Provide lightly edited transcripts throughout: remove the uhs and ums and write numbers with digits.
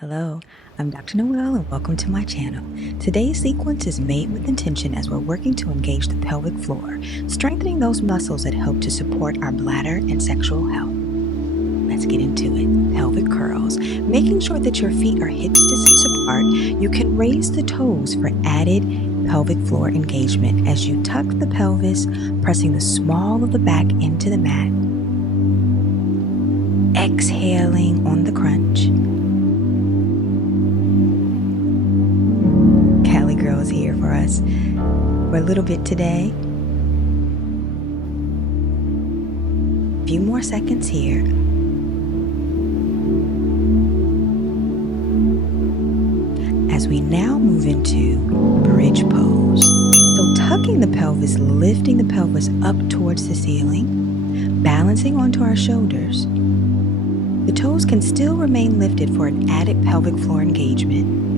Hello, I'm Dr. Noel and welcome to my channel. Today's sequence is made with intention as we're working to engage the pelvic floor, strengthening those muscles that help to support our bladder and sexual health. Let's get into it. Pelvic curls. Making sure that your feet are hip distance apart, you can raise the toes for added pelvic floor engagement as you tuck the pelvis, pressing the small of the back into the mat. Exhaling on the crunch. Girl is here for us for a little bit today. A few more seconds here. As we now move into bridge pose. So tucking the pelvis, lifting the pelvis up towards the ceiling, balancing onto our shoulders. The toes can still remain lifted for an added pelvic floor engagement.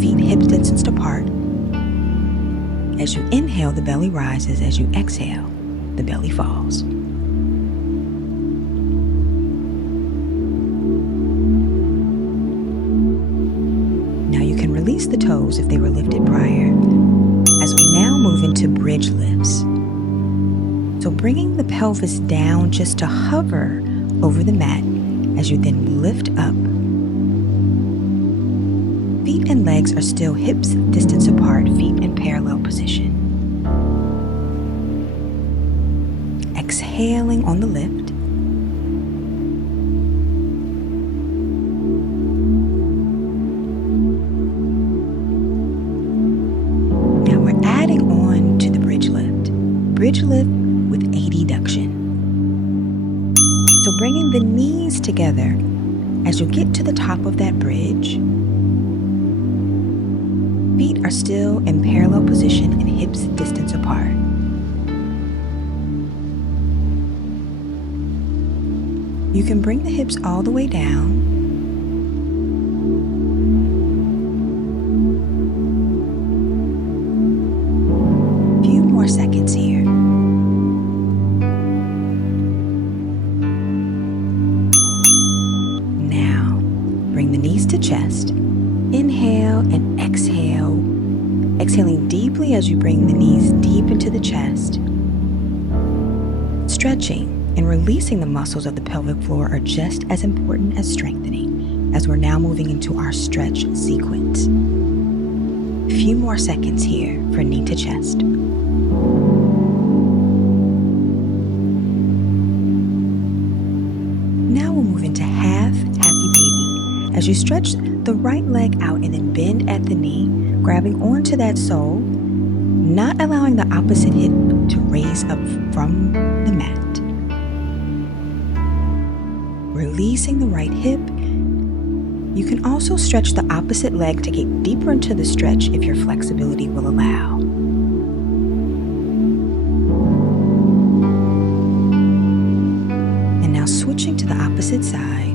Feet hip distance apart. As you inhale, the belly rises. As you exhale, the belly falls. Now you can release the toes if they were lifted prior. As we now move into bridge lifts. So bringing the pelvis down just to hover over the mat as you then lift up. Feet and legs are still hips distance apart, feet in parallel position. Exhaling on the lift. Now we're adding on to the bridge lift. Bridge lift with adduction. So bringing the knees together as you get to the top of that bridge. Feet are still in parallel position and hips distance apart. You can bring the hips all the way down. A few more seconds here. Now, bring the knees to chest. Inhale and exhale. Exhaling deeply as you bring the knees deep into the chest. Stretching and releasing the muscles of the pelvic floor are just as important as strengthening as we're now moving into our stretch sequence. A few more seconds here for knee to chest. Now we'll move into half happy baby. As you stretch the right leg out and then bend at the knee, grabbing onto that sole, not allowing the opposite hip to raise up from the mat. Releasing the right hip. You can also stretch the opposite leg to get deeper into the stretch if your flexibility will allow. And now switching to the opposite side.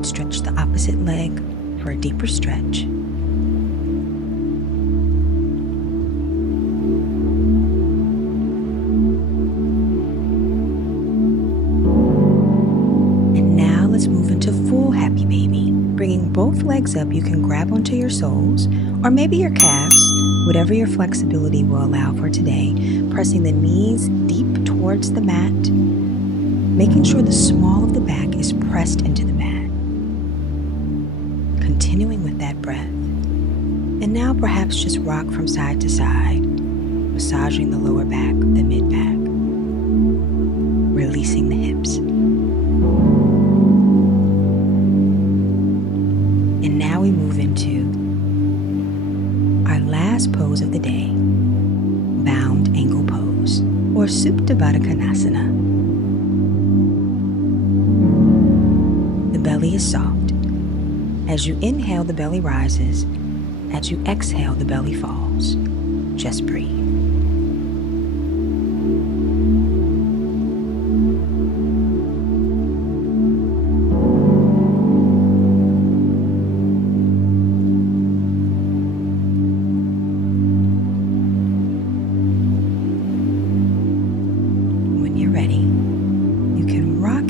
Stretch the opposite leg for a deeper stretch. And now let's move into full happy baby. Bringing both legs up, you can grab onto your soles or maybe your calves, whatever your flexibility will allow for today. Pressing the knees deep towards the mat, making sure the small of the back is pressed into the mat. Continuing with that breath. And now perhaps just rock from side to side, massaging the lower back, the mid back, releasing the hips. And now we move into our last pose of the day, bound ankle pose, or Supta Baddha Konasana. The belly is soft. As you inhale, the belly rises. As you exhale, the belly falls. Just breathe.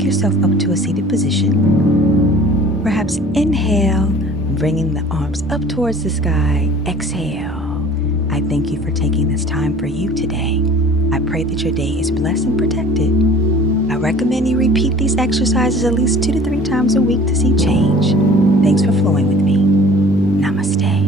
yourself up to a seated position. Perhaps inhale, bringing the arms up towards the sky. Exhale. I thank you for taking this time for you today. I pray that your day is blessed and protected. I recommend you repeat these exercises at least 2 to 3 times a week to see change. Thanks for flowing with me. Namaste.